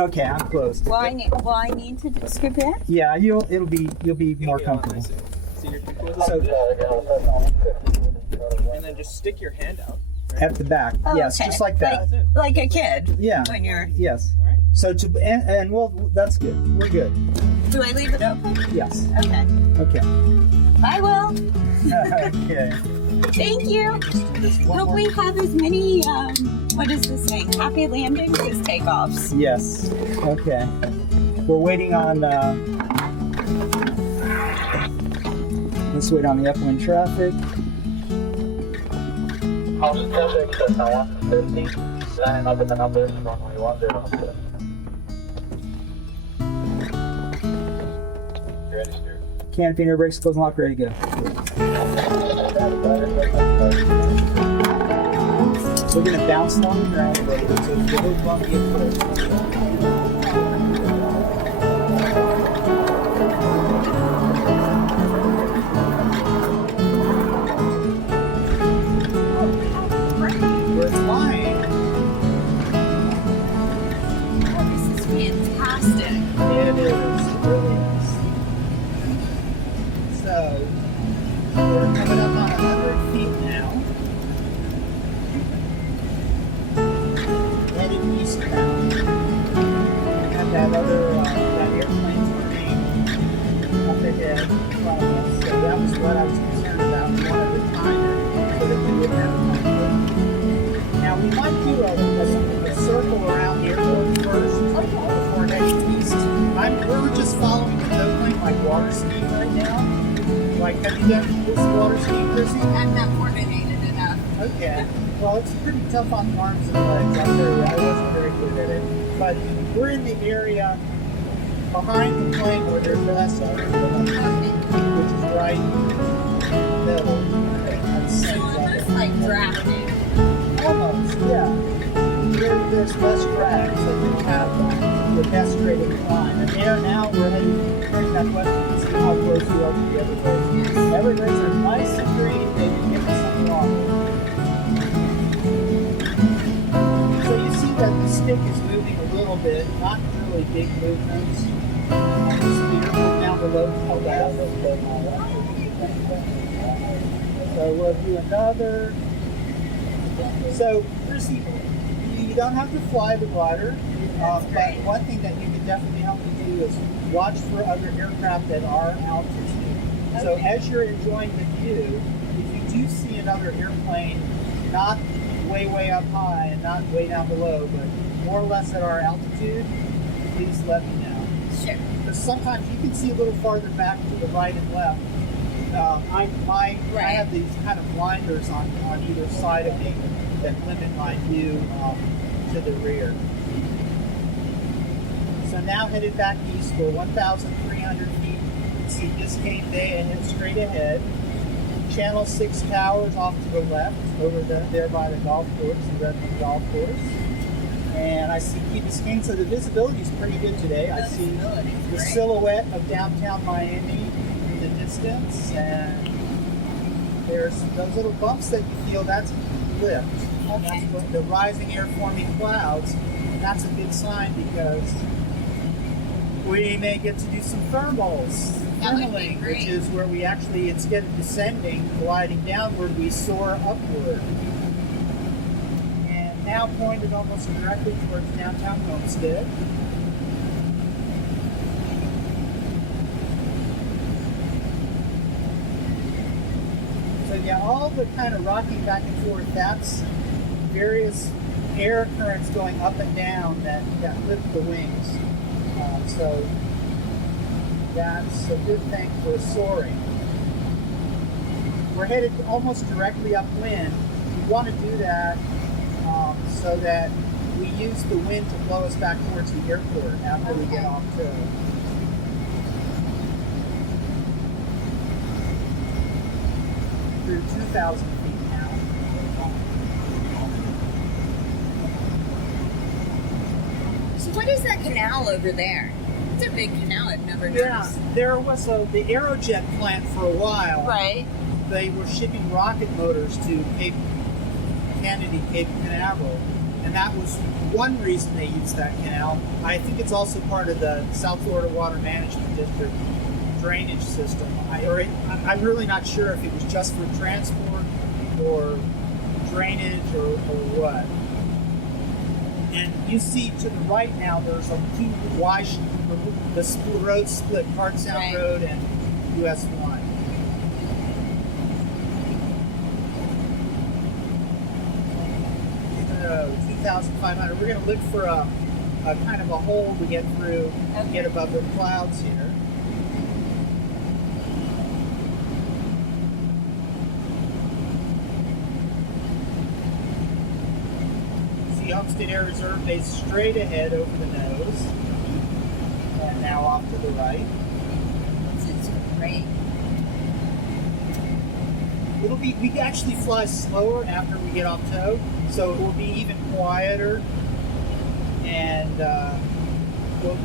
Okay, I'm close. Will I need to scoop in? Yeah, you'll be more comfortable. See your too close. So And then just stick your hand out. at the back, Oh, yes, okay. just like that. Like a kid. Yeah. When you're. Yes. All right. So and well, that's good. We're good. Do I leave it open? Yes. Okay. Okay. I will. Okay. Thank you. Just do this one Hope more. we have as many. What is this saying? Happy landings as takeoffs. Yes. Okay. We're waiting on. Let's wait on the upwind traffic. Homestead exit 150, lining up with the numbers runway 10. Ready, steer. Canopy, air brakes, close and lock, ready to go. We're gonna bounce along the ground a little bit, so it's a little bumpy at first. We're flying. Oh, this is fantastic. It is. It really is. So, we're coming up on 100 feet now. Heading eastbound. Have that other, that airplane turning up ahead in front of us. So that was what I was concerned about. We wanted to time it so that we wouldn't have a conflict. Now, we might do a circle around the airport first before heading east. We're just following the no plane like water skiing right now. Like, have you done this water skiing, Krissy? I'm not coordinated enough. Okay. Well, it's pretty tough on the arms and legs. I wasn't very good at it. But we're in the area behind the plane where there's less turbulence, which is right in the middle. That's So almost like drafting. almost, yeah. There's less drag, so you have the best rate of climb. And there now we're heading that west. You can see how close we are to the Everglades. Everglades are nice and green. They can give us some water. So you see that the stick is moving a little bit, not really big movements. The airport down below held out. So we'll do another. So, Krissy, you don't have to fly the glider, but one thing that you can definitely help me do is watch for other aircraft at our altitude. So as you're enjoying the view, if you do see another airplane, not way up high and not way down below, but more or less at our altitude, please let me know. Sure. Because sometimes you can see a little farther back to the right and left. I have these kind of blinders on either side of me that limit my view to the rear. So now headed back east, we're 1,300 feet. You can see Biscayne Bay and straight ahead. Channel 6 towers off to the left, over there by the golf course, the Redland golf course. And I see Key Biscayne, so the visibility is pretty good today. I see the silhouette of downtown Miami in the distance, and there's those little bumps that you feel, that's lift. Okay. That's the rising air forming clouds, and that's a good sign because we may get to do some thermals. That would be Thermaling, great. which is where we actually, instead of descending, gliding downward, we soar upward. And now pointed almost directly towards downtown Homestead. So yeah, all the kind of rocking back and forth, that's various air currents going up and down that lift the wings. So that's a good thing for soaring. We're headed almost directly upwind. We want to do that so that we use the wind to blow us back towards the airport after we get off to. Through 2,000 feet now. So what is that canal over there? It's a big canal. I've never Yeah, noticed. there was the Aerojet plant for a while. Right. They were shipping rocket motors to Cape Canaveral, And that was one reason they used that canal. I think it's also part of the South Florida Water Management District drainage system. I'm really not sure if it was just for transport or drainage or what. And you see to the right now, there's a two the road split, Park Sound Road and US 1. 2,500. We're going to look for a kind of a hole to get through, get above the clouds here. See Homestead Air Reserve base straight ahead over the nose, and now off to the right. This is great. We actually fly slower after we get off tow, so it will be even quieter. And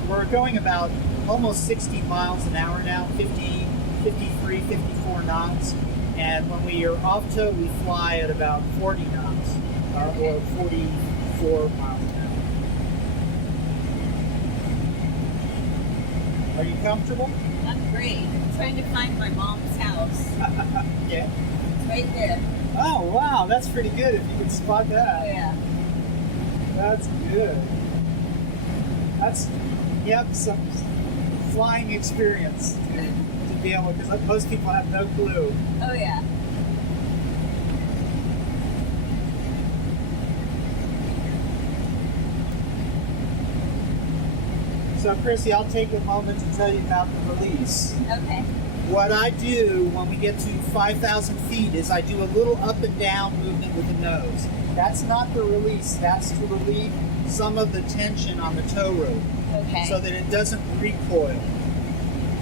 we're going about almost 60 miles an hour now, 50, 53, 54 knots. And when we are off tow, we fly at about 40 knots, or 44 miles an hour. Are you comfortable? I'm great. I'm trying to find my mom's house. Yeah. Right there. Oh, wow, that's pretty good if you can spot that. Oh, yeah. That's good. That's, some flying experience to be able, because most people have no clue. Oh, yeah. So, Krissy, I'll take a moment to tell you about the release. Okay. What I do when we get to 5,000 feet is I do a little up and down movement with the nose. That's not the release. That's to relieve some of the tension on the tow rope, Okay. so that it doesn't recoil.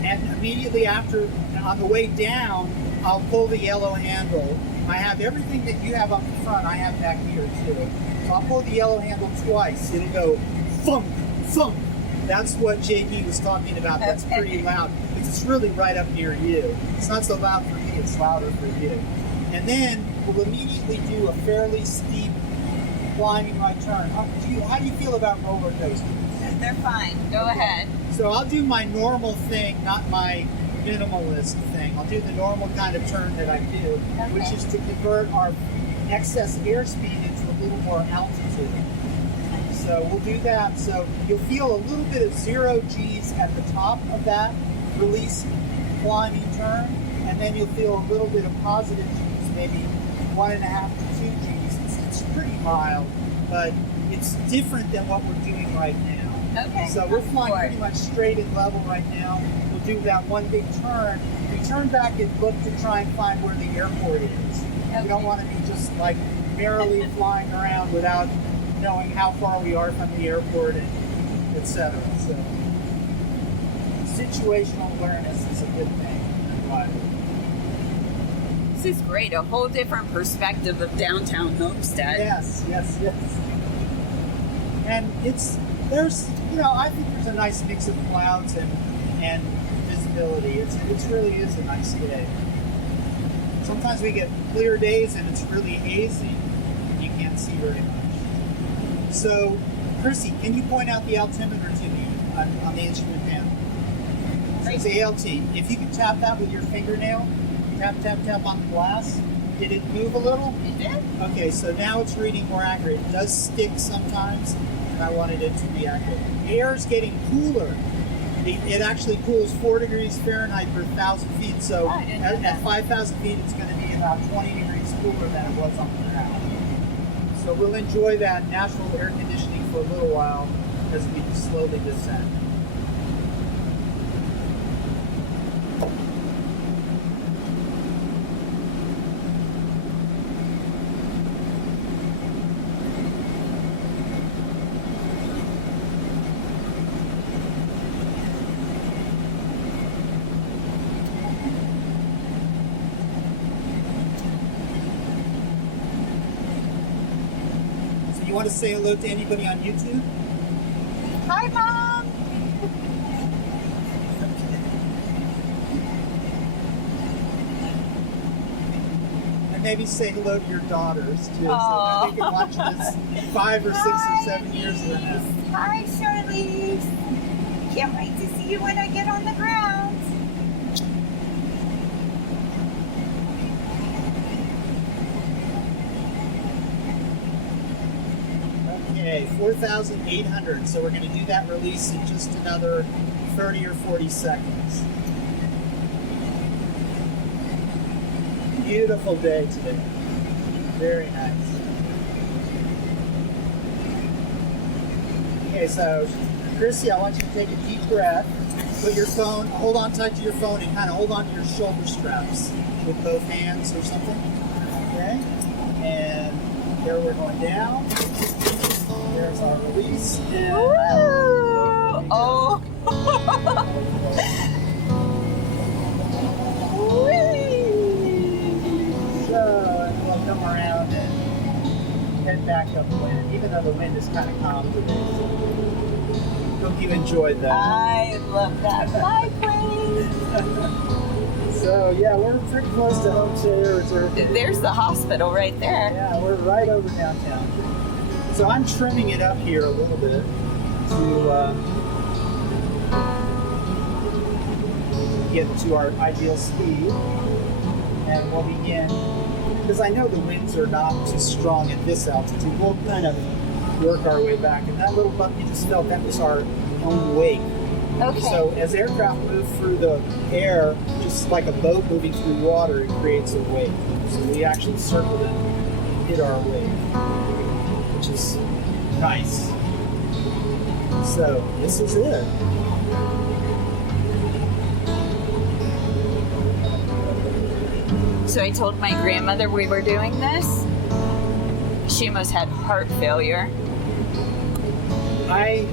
And immediately after, on the way down, I'll pull the yellow handle. I have everything that you have up the front, I have back here too. So I'll pull the yellow handle twice. It'll go thump, thump. That's what JP was talking about. That's pretty loud. It's really right up near you. It's not so loud for me, it's louder for you. And then we'll immediately do a fairly steep climbing right turn. How do you feel about roller coasters? They're fine. Go ahead. So I'll do my normal thing, not my minimalist thing. I'll do the normal kind of turn that I do, which is to convert our excess airspeed into a little more altitude. So we'll do that. So you'll feel a little bit of 0 G's at the top of that release climbing turn, and then you'll feel a little bit of positive G's, maybe 1.5 to 2 G's. It's pretty mild, but it's different than what we're doing right now. Okay. So we're flying pretty much straight and level right now. We'll do that one big turn. We turn back and look to try and find where the airport is. We don't want to be just like merrily flying around without knowing how far we are from the airport, and etc. So situational awareness is a good thing. This is great. A whole different perspective of downtown Homestead. Yes. And I think there's a nice mix of clouds and visibility. It really is a nice day. Sometimes we get clear days and it's really hazy and you can't see very much. So, Krissy, can you point out the altimeter to me on the instrument panel? It's ALT. If you can tap that with your fingernail, tap on the glass. Did it move a little? It did. Okay, so now it's reading more accurate. It does stick sometimes, and I wanted it to be accurate. The air is getting cooler. It actually cools 4 degrees Fahrenheit per 1,000 feet, so at 5,000 feet it's going to be about 20 degrees cooler than it was on the ground. So we'll enjoy that natural air conditioning for a little while as we slowly descend. You want to say hello to anybody on YouTube? Hi, Mom. And maybe say hello to your daughters too, so that they can watch this 5 or 6 or 7 years from now. Hi, Charlize. Can't wait to see you when I get on the ground. Okay, 4,800. So we're going to do that release in just another 30 or 40 seconds. Beautiful day today. Very nice. Okay, so Krissy, I want you to take a deep breath. Put your phone, hold on tight to your phone and kind of hold on to your shoulder straps with both hands or something. Okay? And there we're going down. There's our release. And Oh. so we'll come around and head back upwind, even though the wind is kind of calm today. So hope you enjoyed that. I love that. Bye, Queen. So yeah, we're pretty close to Homestead Reserve. There's the hospital right there. Yeah, we're right over downtown. So I'm trimming it up here a little bit to get to our ideal speed. And we'll begin, because I know the winds are not too strong at this altitude, we'll kind of work our way back. And that little bump you just felt, that was our own wake. Okay. So as aircraft move through the air, just like a boat moving through water, it creates a wake. So we actually circled it and hit our wake, which is nice. So this is it. So I told my grandmother we were doing this. She almost had heart failure. I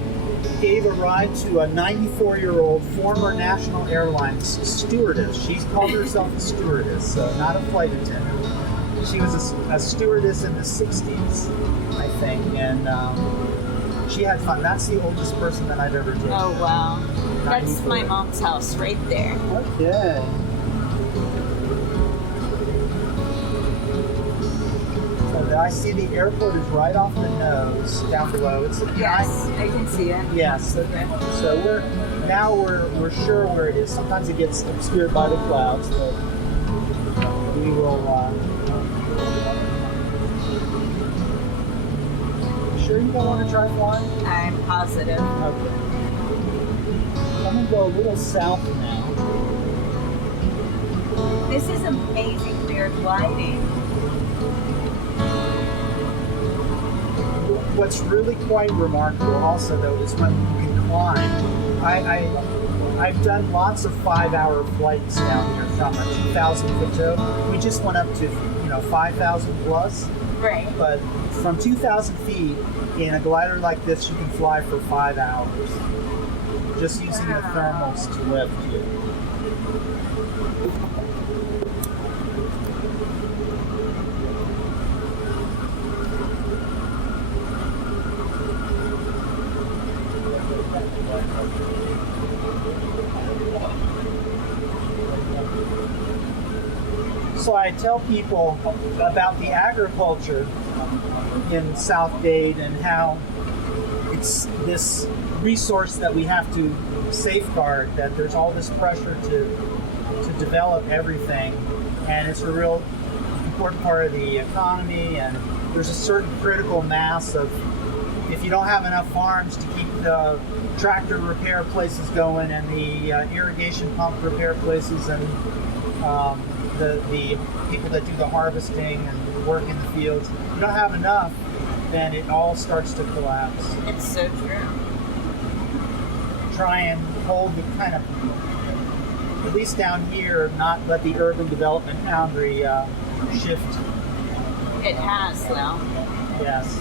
gave a ride to a 94-year-old former National Airlines stewardess. She's called herself a stewardess, so not a flight attendant. She was a stewardess in the 60s, I think, and she had fun. That's the oldest person that I've ever taken. Oh, wow. That's 94. my mom's house right there. Okay. So I see the airport is right off the nose down below. It's Yes, I can see it. Yes. Okay. So we're sure where it is. Sometimes it gets obscured by the clouds, but we will. Sure you don't want to try flying? I'm positive. Okay. I'm gonna go a little south now. This is amazing clear gliding. What's really quite remarkable also though is when you can climb. I've done lots of 5-hour flights down here from a 2,000 foot. We just went up to 5,000 plus. Right. But from 2,000 feet in a glider like this, you can fly for 5 hours, just using the thermals to lift you. So I tell people about the agriculture in South Dade and how it's this resource that we have to safeguard, that there's all this pressure to develop everything, and it's a real important part of the economy, and there's a certain critical mass of, if you don't have enough farms to keep the tractor repair places going and the irrigation pump repair places and the people that do the harvesting and work in the fields, if you don't have enough, then it all starts to collapse. It's so true. Try and hold the kind of, at least down here, not let the urban development boundary shift. It has, though. Yes.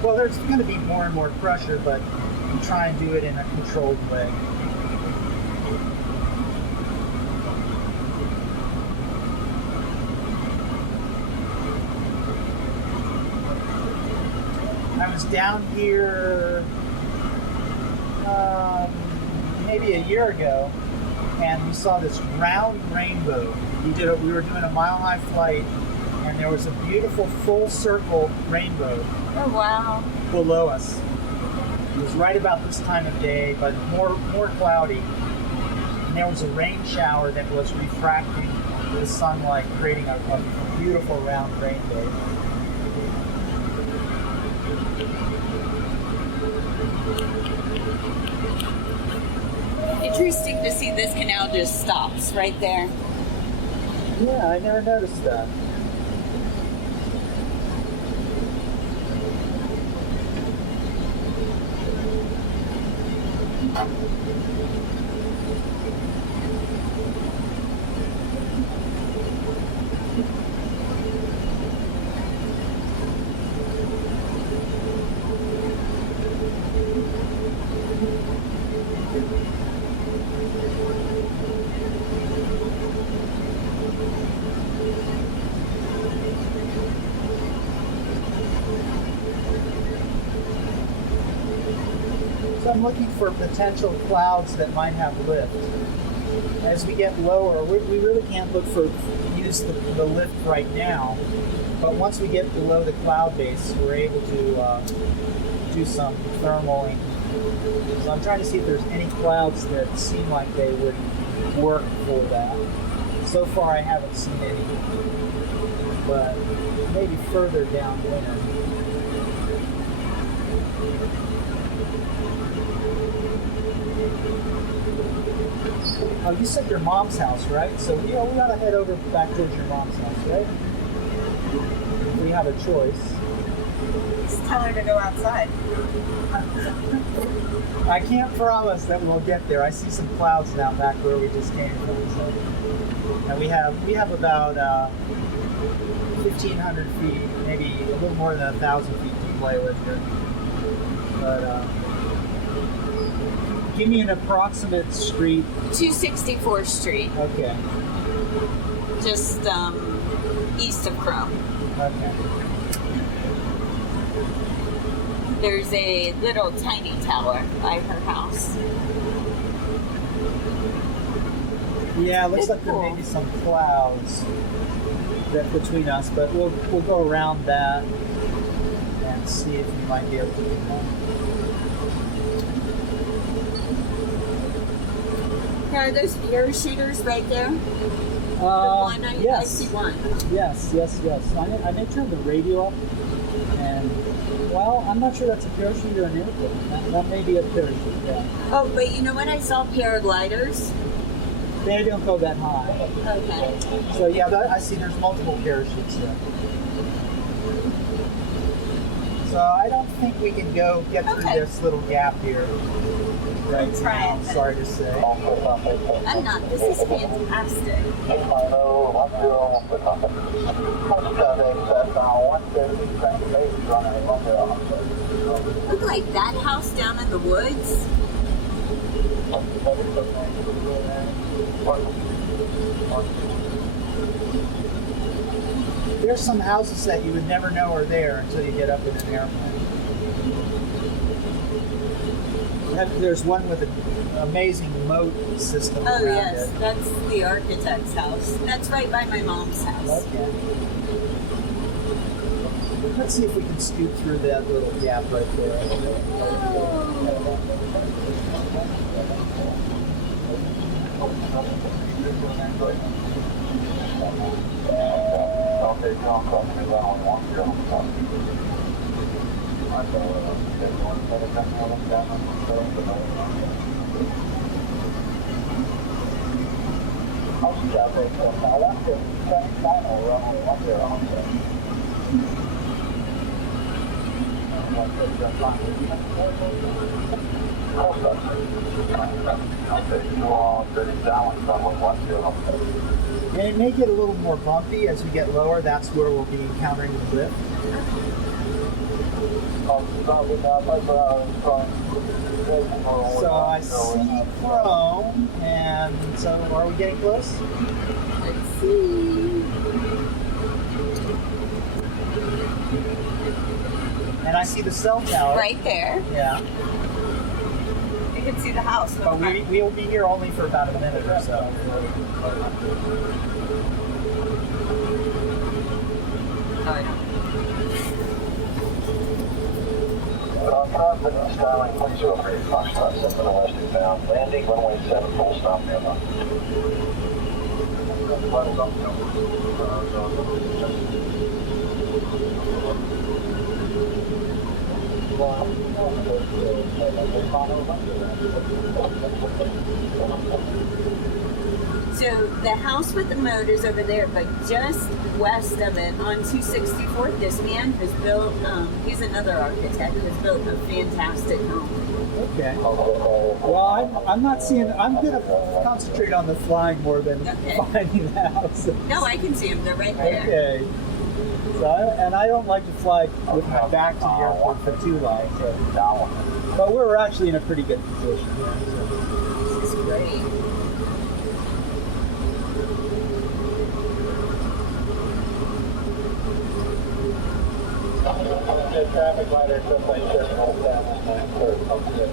Well, there's going to be more and more pressure, but you try and do it in a controlled way. I was down here maybe a year ago, and we saw this round rainbow We were doing a mile-high flight, and there was a beautiful full circle rainbow Oh, wow. below us. It was right about this time of day, but more cloudy. And there was a rain shower that was refracting the sunlight, creating a beautiful round rainbow. Interesting to see this canal just stops right there. Yeah, I never noticed that. So I'm looking for potential clouds that might have lift. As we get lower, we really can't use the lift right now, but once we get below the cloud base, we're able to do some thermaling. So I'm trying to see if there's any clouds that seem like they would work for that. So far I haven't seen any, but maybe further downwind. Oh, you said your mom's house, right? So we gotta head over back towards your mom's house, right? We have a choice. Just tell her to go outside. I can't promise that we'll get there. I see some clouds now back where we just came from. So. And we have about 1,500 feet, maybe a little more than 1,000 feet to play with here. But give me an approximate street. 264th Street, Okay. just east of Chrome. Okay. There's a little tiny tower by her house. Yeah, it looks It's like there may cool. be some clouds that between us, but we'll go around that and see if we might be able to get one. Yeah, are those parachuters right there? The one, I Yes. see one. Yes. I may turn the radio up, and well, I'm not sure that's a parachute or an airplane. That may be a parachute. Yeah. Oh, but you know what? I saw paragliders. They don't go that high. Okay. So yeah, I see there's multiple parachutes there. So I don't think we can get through Okay. this little gap here. Right Let's try now, it. sorry to say. I'm not. This is fantastic. Look like that house down in the woods. There's some houses that you would never know are there until you get up in an airplane. There's one with an amazing moat system Oh, around yes. it. That's the architect's house. That's right by my mom's house. Okay. Let's see if we can scoot through that little gap right there. And it may get a little more bumpy as we get lower. That's where we'll be encountering the lift. So I see Chrome, and so are we getting close? Let's see. And I see the cell tower. Right there. Yeah. can see the house. But we will be here only for about a minute or so. Oh, I know. Traffic on Starling 103, Foxtrot 7 to west inbound. Landing runway 7, full stop nearby. So the house with the moat is over there, but just west of it on 264, this man has built, he's another architect, has built a fantastic home. Okay. Well, I'm not seeing, I'm going to concentrate on the flying more than finding the house. No, I can see him. They're right there. Okay. So, and I don't like to fly with my back to the airport for too long. So. But we're actually in a pretty good position here. So. This is great. Traffic light or something, just hold down this night for Homestead.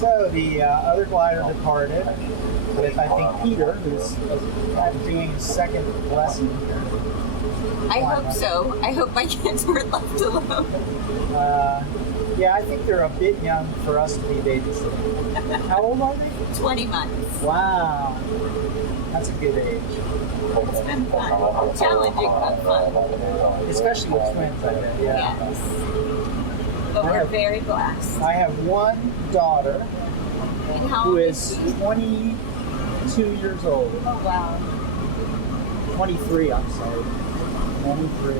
So the other glider departed with, I think, Peter, who's doing his second lesson here. I hope so. I hope my kids weren't left alone. Yeah, I think they're a bit young for us to be babysitting. How old are they? 20 months. Wow. That's a good age. It's been fun. Challenging, but fun. Especially with twins, I bet. Yeah. Yes. But we're very blessed. I have one daughter And how who old is she? 22 years old. Oh, wow. 23, I'm sorry. 23.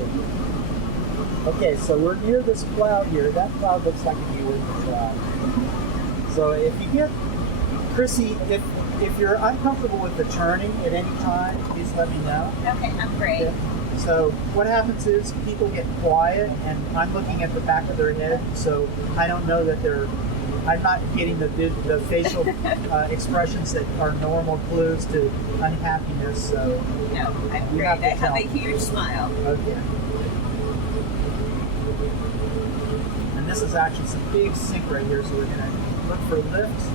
Okay, so we're near this cloud here. That cloud looks like a beautiful cloud. So if you get, Krissy, if you're uncomfortable with the turning at any time, please let me know. Okay, I'm great. Okay. So what happens is people get quiet, and I'm looking at the back of their head, so I don't know that I'm not getting the facial expressions that are normal clues to unhappiness. So No, I'm You great. have to I have tell. a huge smile. okay. And this is actually some big sink right here, so we're going to look for lifts.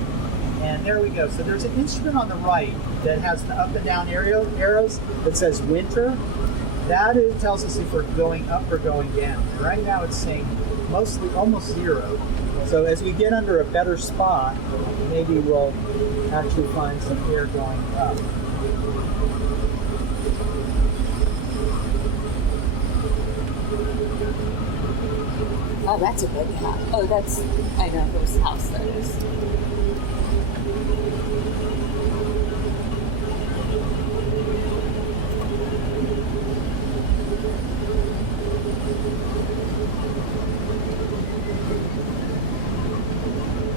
And there we go. So there's an instrument on the right that has the up and down arrows that says winter. That tells us if we're going up or going down. And right now it's saying mostly almost 0. So as we get under a better spot, maybe we'll actually find some air going up. Oh, that's a big house. Oh, that's, I know whose house that is.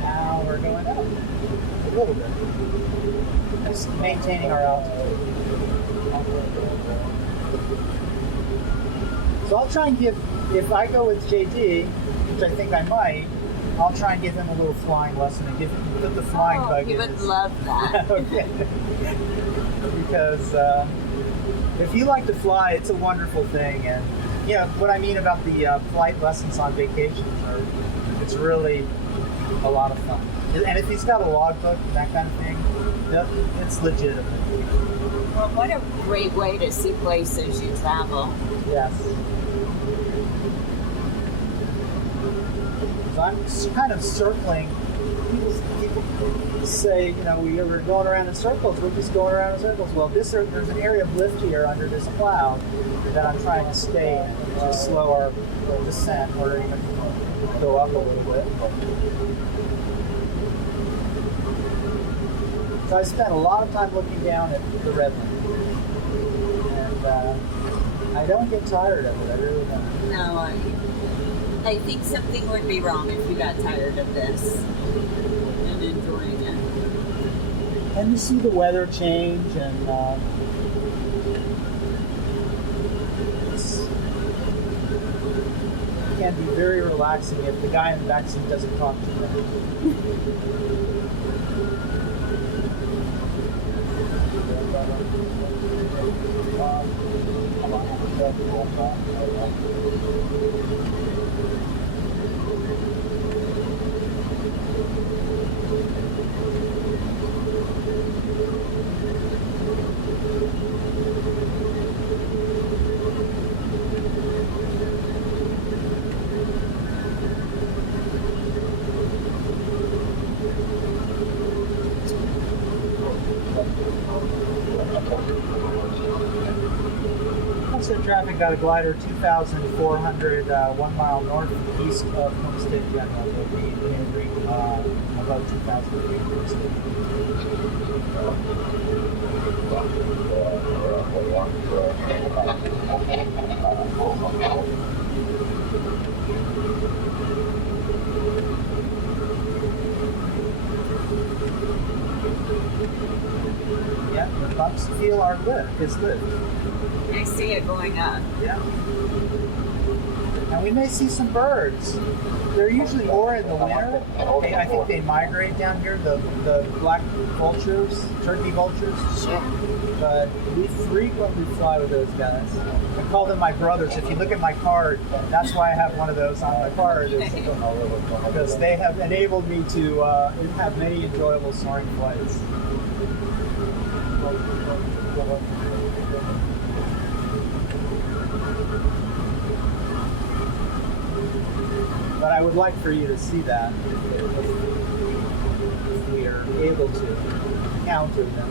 Now we're going up a little bit. Just maintaining our altitude. So I'll try and give, if I go with JD, which I think I might, I'll try and give him a little flying lesson and put the flying bug You in would his. love that. Okay. Because if you like to fly, it's a wonderful thing. And you know what I mean about the flight lessons on vacations it's really a lot of fun. And if he's got a logbook and that kind of thing, it's legitimate. Well, what a great way to see places you travel. Yes. So I'm kind of circling. People say, you know, we're going around in circles. We're just going around in circles. Well, there's an area of lift here under this cloud that I'm trying to stay in to slow our descent or even go up a little bit. So I spent a lot of time looking down at the Redland. And I don't get tired of it. I really don't. No, I think something would be wrong if you got tired of this and enjoying it. And you see the weather change, and it can be very relaxing if the guy in the back seat doesn't talk too much. Homestead traffic got a glider 2,400, 1 mile north east of Homestead General. Will be entering above 2,000 feet. Homestead. Yeah, the bumps feel our lift, his lift. I see it going up. Yeah. And we may see some birds. They're usually more in the winter. I think they migrate down here, the black vultures, turkey vultures. But we frequently fly with those guys. I call them my brothers. If you look at my card, that's why I have one of those on my card. Because they have enabled me to have many enjoyable soaring flights. But I would like for you to see that if we are able to counter them.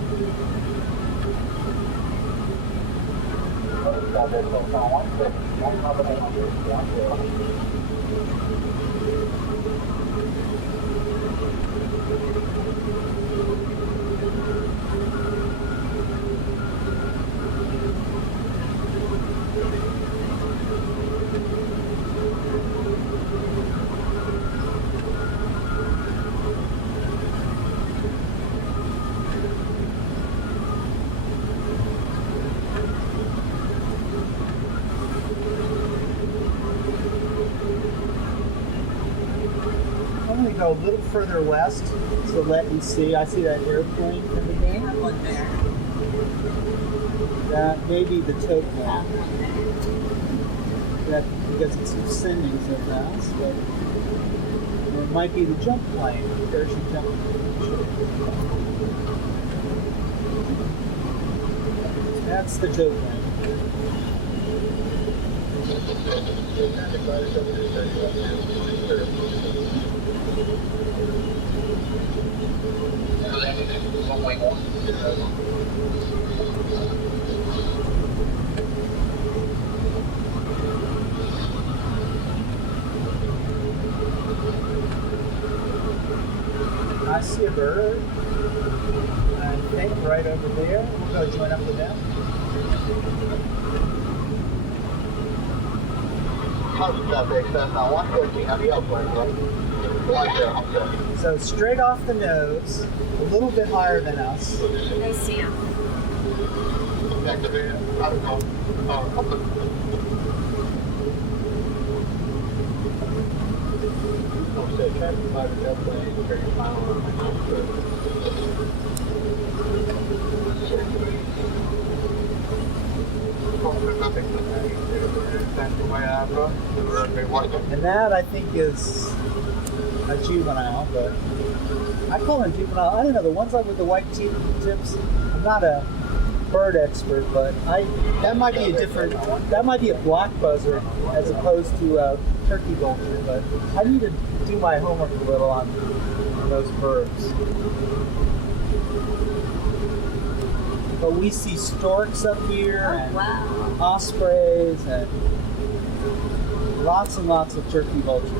I'm going to go a little further west to let you see. I see that airplane coming in. One there. That may be the tow plane. That because it's ascending so fast, but it might be the jump plane. There's your jump plane. That's the tow plane. I see a bird. I think right over there. We'll go join up with them. So straight off the nose, a little bit higher than us. I see him. And that I think is a juvenile, but I call them juvenile. I don't know, the ones like with the white tips, I'm not a bird expert, but that might be a black buzzer as opposed to a turkey vulture, but I need to do my homework a little on those birds. But we see storks up here, and ospreys, and lots of turkey vultures.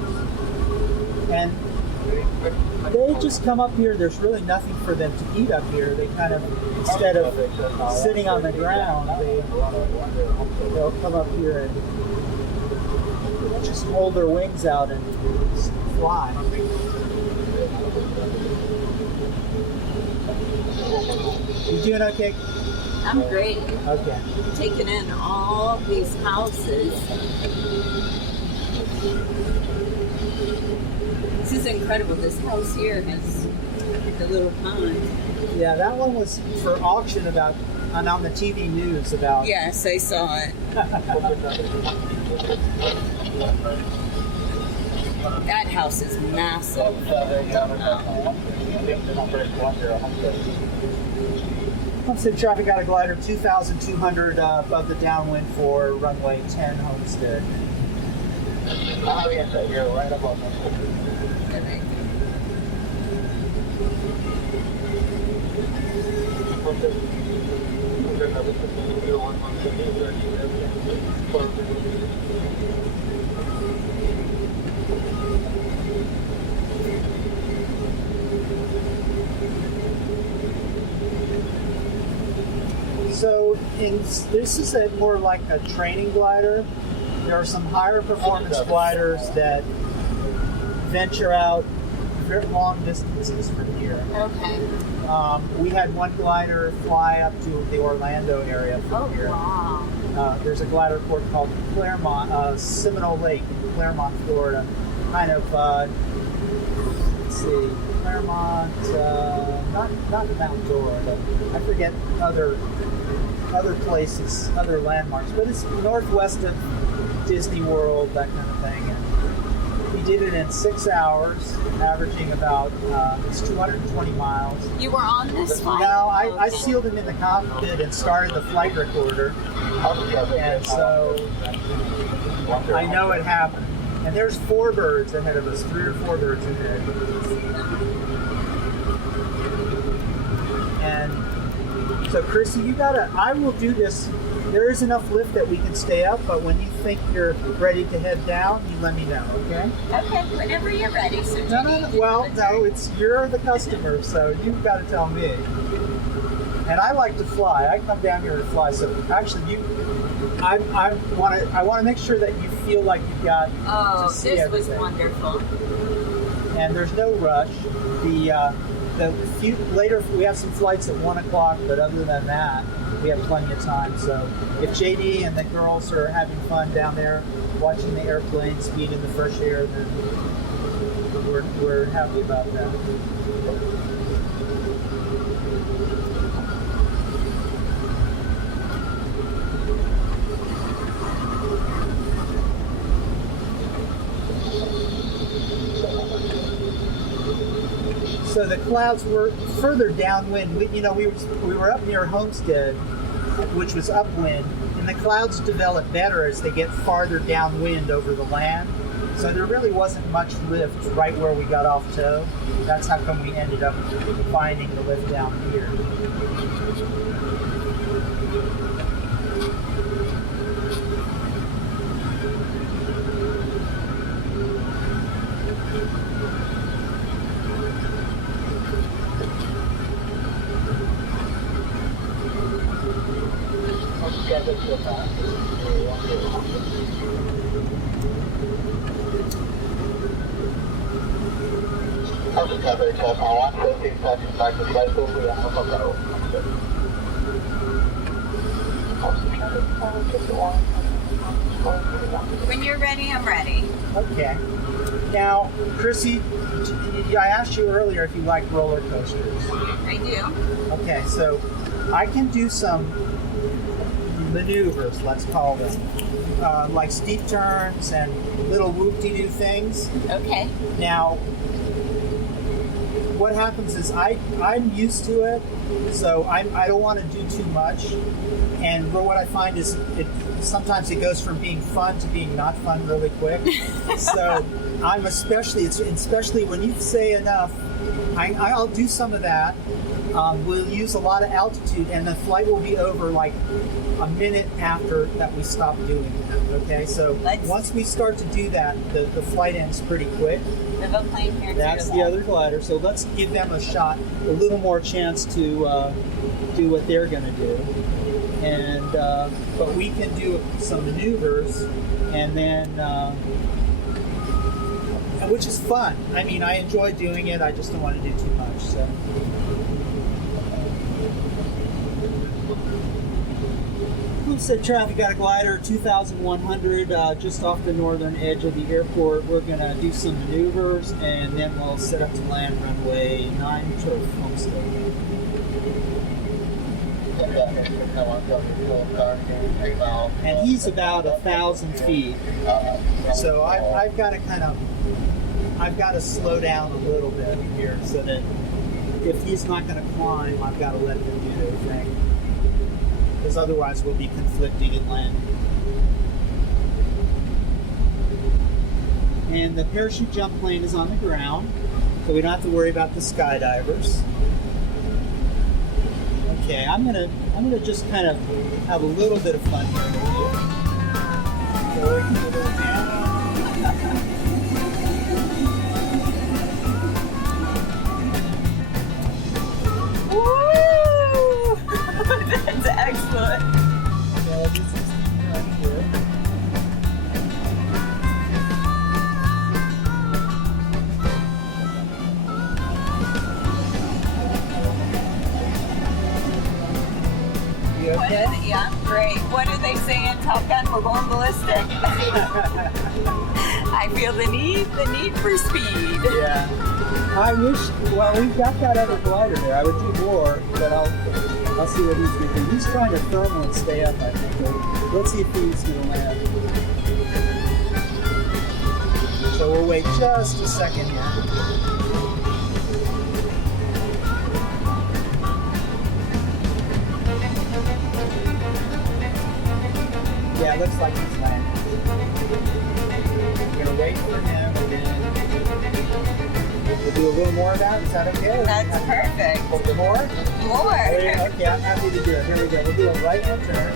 And they just come up here. There's really nothing for them to eat up here. They kind of, instead of sitting on the ground, they'll come up here and just hold their wings out and fly. You doing okay? I'm great. Okay. Taking in all these houses. This is incredible. This house here has the little pond. Yeah, that one was for auction on the TV news about. Yes, I saw it. That house is massive. Homestead traffic got a glider 2,200 above the downwind for runway 10 Homestead. You're right above them. So this is more like a training glider. There are some higher performance gliders that venture out very long distances from here. Okay. We had one glider fly up to the Orlando area from here. Wow. There's a glider port called Claremont, Seminole Lake in Claremont, Florida. Kind of, let's see, Claremont, not Mount Dora, but I forget other places, other landmarks. But it's northwest of Disney World, that kind of thing. And we did it in 6 hours, averaging about, it's 220 miles. You were on this flight? No, I sealed him in the cockpit and started the flight recorder. And so I know it happened. And there's 4 birds ahead of us, 3 or 4 birds ahead. And so Krissy, I will do this. There is enough lift that we can stay up, but when you think you're ready to head down, you let me know, okay? Okay, whenever you're ready. So you're the customer, so you've got to tell me. And I like to fly. I come down here to fly, so actually I want to make sure that you feel like you've got to see this everything. was wonderful. And there's no rush. Later we have some flights at 1 o'clock, but other than that, we have plenty of time. So if JD and the girls are having fun down there watching the airplanes being in the fresh air, then we're happy about that. So the clouds were further downwind. We were up near Homestead, which was upwind, and the clouds develop better as they get farther downwind over the land. So there really wasn't much lift right where we got off tow. That's how come we ended up finding the lift down here. When you're ready, I'm ready. Okay. Now, Krissy, I asked you earlier if you like roller coasters. I do. Okay, so I can do some maneuvers, let's call them, like steep turns and little whoop-de-doo things. Okay. Now, what happens is I'm used to it, so I don't want to do too much. And what I find is sometimes it goes from being fun to being not fun really quick. So especially when you say enough, I'll do some of that. We'll use a lot of altitude, and the flight will be over like a minute after that we stop doing that. Okay, so once we start to do that, the flight ends pretty quick. We have a plane here. That's the other glider. So let's give them a shot, a little more chance to do what they're going to do. And but we can do some maneuvers, and then which is fun. I mean, I enjoy doing it. I just don't want to do too much. So. Homestead traffic got a glider, 2,100, just off the northern edge of the airport. We're going to do some maneuvers, and then we'll set up to land runway 9 to Homestead. And he's about 1,000 feet. So I've got to slow down a little bit here so that if he's not going to climb, I've got to let him do their thing. Because otherwise we'll be conflicting at landing. And the parachute jump plane is on the ground, so we don't have to worry about the skydivers. Okay, I'm gonna just kind of have a little bit of fun here with you. So we can do a little dance. Woo! That's excellent. Okay, I'll do some steam right here. You okay? Yeah, great. What do they say in Top Gun? We're going ballistic. I feel the need for speed. Yeah. I wish, well, we've got that other glider there. I would do more, but I'll see what he's doing. He's trying to thermal and stay up, I think. Let's see if he's going to land. So we'll wait just a second here. Yeah, it looks like he's landing. We're going to wait for him and then we'll do a little more of that. Is that okay? That's perfect. A little more? More. Okay, I'm happy to do it. Here we go. We'll do a right hand turn.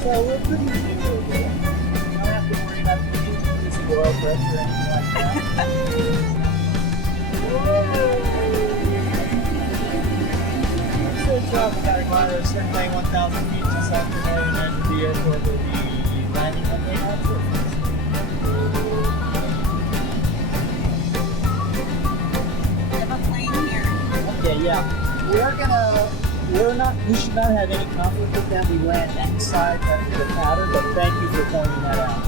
So we're pretty good. You don't have to worry about increasing oil pressure or anything like that. Good job, we got a glider that's playing 1,000 feet just after Northern Edge of the airport. We'll be landing on the surface. We have a plane here. Okay, yeah. We should not have any conflict with them. We land inside the pattern, but thank you for pointing that out.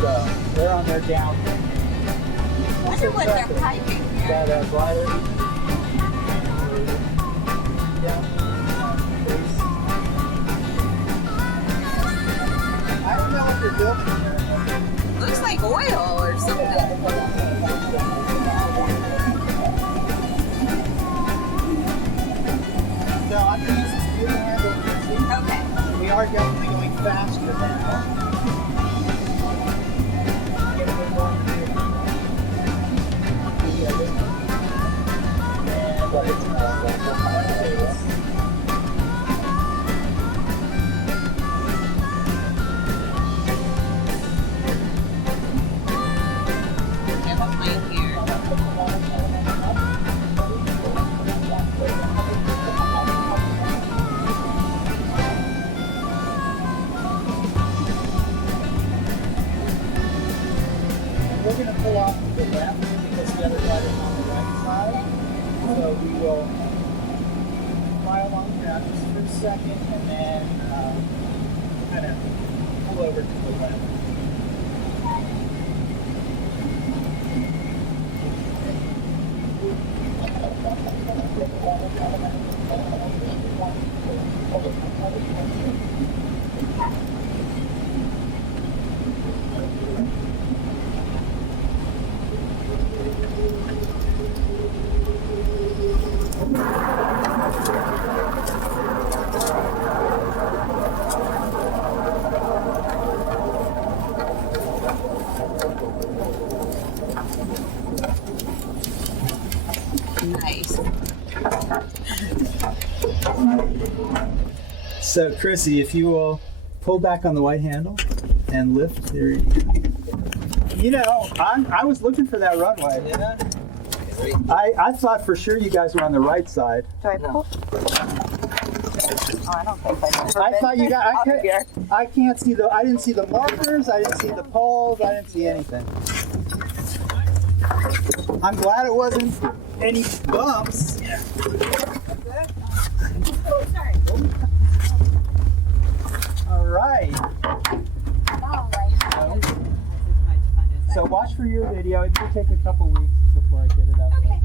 So, they're on their down. I wonder what they're piping here. That glider. Down. I don't know what they're building here. Looks like oil or something. So I'm going to use this gear handle. Okay. We are definitely going faster now. Get a bit more into it. And it's We have a plane here. we're going to pull off to the left because the other glider is on the right side. So we will fly along the ground just for a second and then kind of pull over to the left. Nice. So, Krissy, if you will pull back on the white handle and lift, there you go. You know, I was looking for that runway. Yeah. I thought for sure you guys were on the right side. Do I pull? Oh, I don't think I thought you got. I can't see the. I didn't see the markers. I didn't see the poles. I didn't see anything. I'm glad it wasn't any bumps. Yeah. Oh, sorry. All right. So watch for your video. It may take a couple weeks before I get it up. Okay.